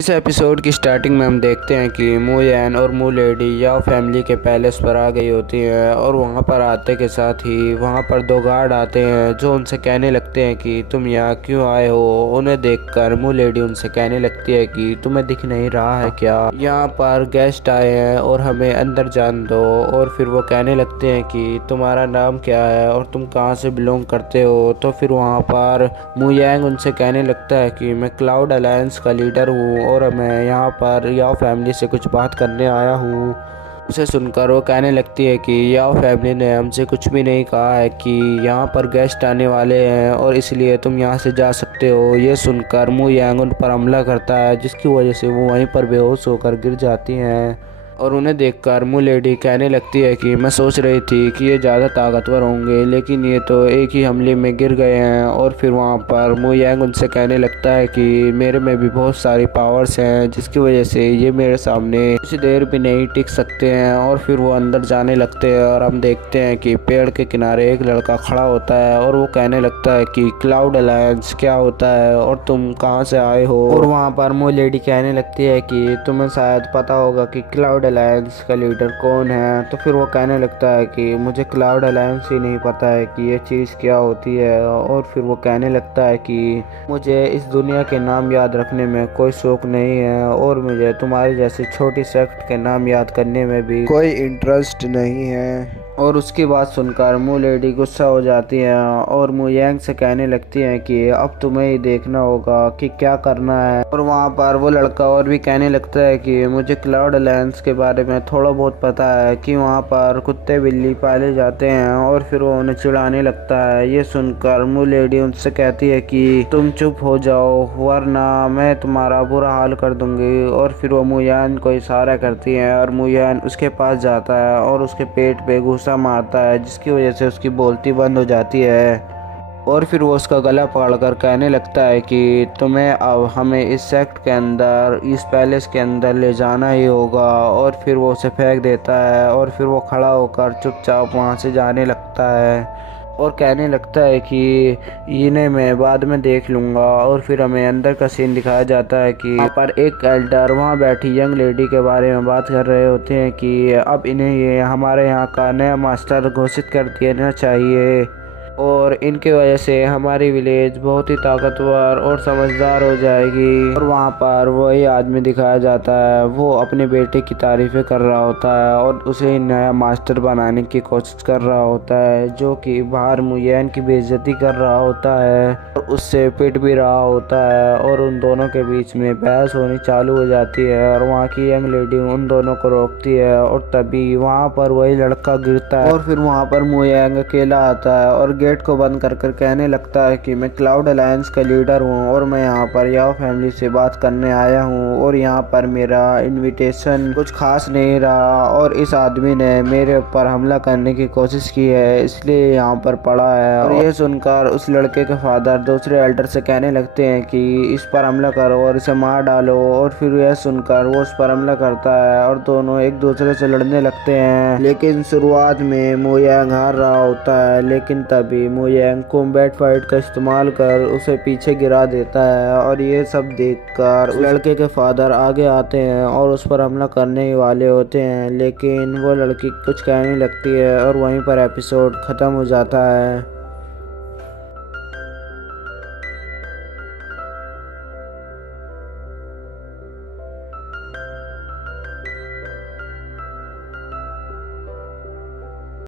इस एपिसोड की स्टार्टिंग में हम देखते हैं कि मू यान और मू लेडी याओ फैमिली के पैलेस पर आ गई होती हैं और वहाँ पर आते के साथ ही वहाँ पर दो गार्ड आते हैं जो उनसे कहने लगते हैं कि तुम यहाँ क्यों आए हो। उन्हें देखकर मू लेडी उनसे कहने लगती है कि तुम्हें दिख नहीं रहा है क्या, यहाँ पर गेस्ट आए हैं और हमें अंदर जान दो। और फिर वो कहने लगते हैं कि तुम्हारा नाम क्या है और तुम कहाँ से बिलोंग करते हो। तो फिर वहाँ पर मू यांग उनसे कहने लगता है कि मैं क्लाउड अलायंस का लीडर हूँ और मैं यहाँ पर याओ फैमिली से कुछ बात करने आया हूँ। उसे सुनकर वो कहने लगती है कि याओ फैमिली ने हमसे कुछ भी नहीं कहा है कि यहाँ पर गेस्ट आने वाले हैं और इसलिए तुम यहाँ से जा सकते हो। ये सुनकर मू यांग उन पर हमला करता है जिसकी वजह से वो वहीं पर बेहोश होकर गिर जाती हैं। और उन्हें देखकर मू लेडी कहने लगती है कि मैं सोच रही थी कि ये ज़्यादा ताकतवर होंगे लेकिन ये तो एक ही हमले में गिर गए हैं। और फिर वहाँ पर मू यांग उनसे कहने लगता है कि मेरे में भी बहुत सारी पावर्स हैं जिसकी वजह से ये मेरे सामने कुछ देर भी नहीं टिक सकते हैं। और फिर वो अंदर जाने लगते हैं और हम देखते हैं कि पेड़ के किनारे एक लड़का खड़ा होता है और वो कहने लगता है कि क्लाउड अलायंस क्या होता है और तुम कहाँ से आए हो। और वहाँ पर मू लेडी कहने लगती है कि तुम्हें शायद पता होगा कि क्लाउड अलायंस का लीडर कौन है। तो फिर वो कहने लगता है कि मुझे क्लाउड अलायंस ही नहीं पता है कि ये चीज़ क्या होती है। और फिर वो कहने लगता है कि मुझे इस दुनिया के नाम याद रखने में कोई शौक नहीं है और मुझे तुम्हारे जैसे छोटी सेक्ट के नाम याद करने में भी कोई इंटरेस्ट नहीं है। और उसकी बात सुनकर मू लेडी गुस्सा हो जाती है और मू यांग से कहने लगती हैं कि अब तुम्हें ही देखना होगा कि क्या करना है। और वहाँ पर वो लड़का और भी कहने लगता है कि मुझे क्लाउड अलायंस के बारे में थोड़ा बहुत पता है कि वहाँ पर कुत्ते बिल्ली पाले जाते हैं। और फिर वो उन्हें चिढ़ाने लगता है। ये सुनकर मू लेडी उनसे कहती है कि तुम चुप हो जाओ वरना मैं तुम्हारा बुरा हाल कर दूंगी। और फिर वो मू यान को इशारा करती है और मू यान उसके पास जाता है और उसके पेट पे घुसा मारता है जिसकी वजह से उसकी बोलती बंद हो जाती है। और फिर वो उसका गला पकड़कर कहने लगता है कि तुम्हें अब हमें इस सेक्ट के अंदर इस पैलेस के अंदर ले जाना ही होगा। और फिर वो उसे फेंक देता है और फिर वो खड़ा होकर चुपचाप वहाँ से जाने लगता है और कहने लगता है कि इन्हें मैं बाद में देख लूँगा। और फिर हमें अंदर का सीन दिखाया जाता है कि वहाँ पर एक एल्डर वहाँ बैठी यंग लेडी के बारे में बात कर रहे होते हैं कि अब इन्हें ये हमारे यहाँ का नया मास्टर घोषित कर देना चाहिए और इनके वजह से हमारी विलेज बहुत ही ताकतवर और समझदार हो जाएगी। और वहाँ पर वही आदमी दिखाया जाता है, वो अपने बेटे की तारीफ़ें कर रहा होता है और उसे नया मास्टर बनाने की कोशिश कर रहा होता है जो कि बाहर मू यान की बेइज्जती कर रहा होता है और उससे पिट भी रहा होता है। और उन दोनों के बीच में बहस होनी चालू हो जाती है और वहाँ की यंग लेडी उन दोनों को रोकती है और तभी वहाँ पर वही लड़का गिरता है। और फिर वहाँ पर मू यांग अकेला आता है और गेट को बंद कर कहने लगता है कि मैं क्लाउड अलायंस का लीडर हूँ और मैं यहाँ पर याओ फैमिली से बात करने आया हूँ और यहाँ पर मेरा इनविटेशन कुछ खास नहीं रहा और इस आदमी ने मेरे ऊपर हमला करने की कोशिश की है इसलिए यहाँ पर पड़ा है। और ये सुनकर उस लड़के के फादर दूसरे एल्डर से कहने लगते हैं कि इस पर हमला करो और इसे मार डालो। और फिर यह सुनकर वो उस पर हमला करता है और दोनों एक दूसरे से लड़ने लगते हैं। लेकिन शुरुआत में मू यांग हार रहा होता है लेकिन तभी मू यांग कॉम्बैट फाइट का इस्तेमाल कर उसे पीछे गिरा देता है। और ये सब देखकर लड़के के फादर आगे आते हैं और उस पर हमला करने वाले होते हैं लेकिन वो लड़की कुछ कहने लगती है और वहीं पर एपिसोड खत्म हो जाता है।